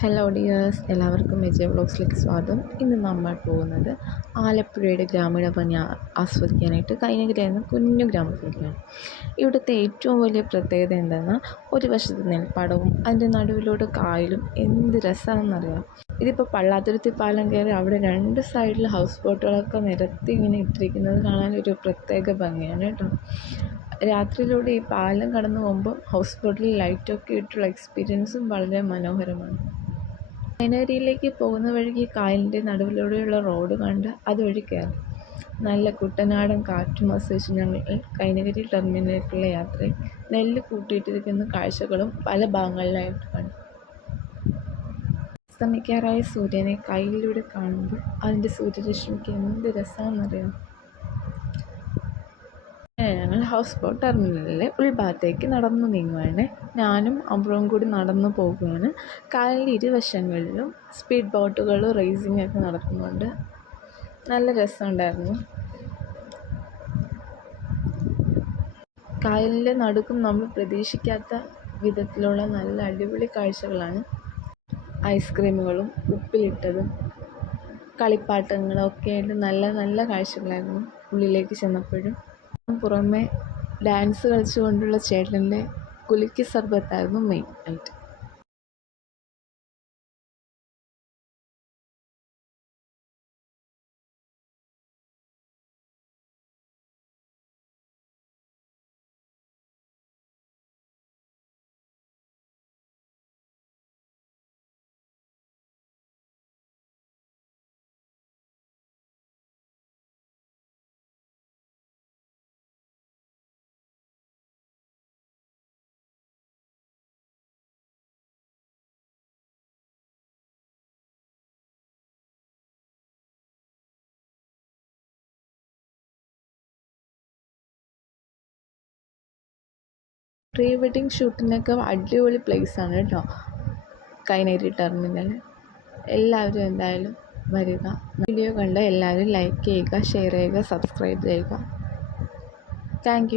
Hello dears എല്ലാവർക്കും വിജയ വ്ളോഗ്സിലേക്ക് സ്വാഗതം. ഇന്ന് നമ്മൾ പോകുന്നത് ആലപ്പുഴയുടെ ഗ്രാമീണ ഭംഗി ആസ്വദിക്കാനായിട്ട് കൈനഗിരി എന്ന കുഞ്ഞു ഗ്രാമത്തിലേക്കാണ്. ഇവിടുത്തെ ഏറ്റവും വലിയ പ്രത്യേകത എന്തെന്നാൽ ഒരു വശത്ത് നെൽപ്പാടവും അതിന്റെ നടുവിലൂടെ കായലും എന്ത് രസമാണെന്നറിയാം ഇതിപ്പോൾ പള്ളാതുരുത്തി പാലം കയറി അവിടെ രണ്ട് സൈഡിൽ ഹൗസ് ബോട്ടുകളൊക്കെ നിരത്തി ഇങ്ങനെ ഇട്ടിരിക്കുന്നത് കാണാൻ ഒരു പ്രത്യേക ഭംഗിയാണ് കേട്ടോ. രാത്രിയിലൂടെ ഈ പാലം കടന്നു പോകുമ്പോൾ ഹൗസ് ബോട്ടിൽ ലൈറ്റൊക്കെ ഇട്ടുള്ള എക്സ്പീരിയൻസും വളരെ മനോഹരമാണ്. കൈനഗരിയിലേക്ക് പോകുന്ന വഴിക്ക് കായലിന്റെ നടുവിലൂടെയുള്ള റോഡ് കണ്ട് അതുവഴി കയറി. നല്ല കുട്ടനാടൻ കാറ്റും ആസ്വദിച്ച് ഞങ്ങൾ കൈനകരി ടെർമിനലിലേക്കുള്ള യാത്രയിൽ നെല്ല് കൂട്ടിയിട്ടിരിക്കുന്ന കാഴ്ചകളും പല ഭാഗങ്ങളിലായിട്ട് കണ്ടു. അസ്തമിക്കാറായ സൂര്യനെ കയ്യിലൂടെ കാണുമ്പോൾ അതിന്റെ സൂര്യരശ്മിക്ക് എന്ത് രസമാണെന്നറിയാം ഞങ്ങൾ ഹൗസ് ബോട്ട് ടെർമിനലിലെ ഉൾഭാഗത്തേക്ക് നടന്നു നീങ്ങുകയാണ് ഞാനും അബ്രവും കൂടി നടന്നു പോകുകയാണ് കായലിന്റെ ഇരുവശങ്ങളിലും സ്പീഡ് ബോട്ടുകൾ റേസിംഗ് ഒക്കെ നടക്കുന്നുണ്ട്. നല്ല രസമുണ്ടായിരുന്നു. കായലിന്റെ നടുക്കും നമ്മൾ പ്രതീക്ഷിക്കാത്ത വിധത്തിലുള്ള നല്ല അടിപൊളി കാഴ്ചകളാണ് ഐസ്ക്രീമുകളും ഉപ്പിലിട്ടതും കളിപ്പാട്ടങ്ങളും ഒക്കെ ആയിട്ട് നല്ല നല്ല കാഴ്ചകളായിരുന്നു ഉള്ളിലേക്ക് ചെന്നപ്പോഴും. പുറമെ ഡാൻസ് കളിച്ചുകൊണ്ടുള്ള ചേട്ടന്റെ കുലുക്കി സർബത്തായിരുന്നു മെയിൻ ആയിട്ട് പ്രീ വെഡിങ് ഷൂട്ടിനൊക്കെ അടിപൊളി ആണ് കേട്ടോ കൈനേരി ടെർമിനൽ എല്ലാവരും എന്തായാലും വരിക. വീഡിയോ കണ്ട് എല്ലാവരും ലൈക്ക് ചെയ്യുക ഷെയർ ചെയ്യുക സബ്സ്ക്രൈബ് ചെയ്യുക. താങ്ക്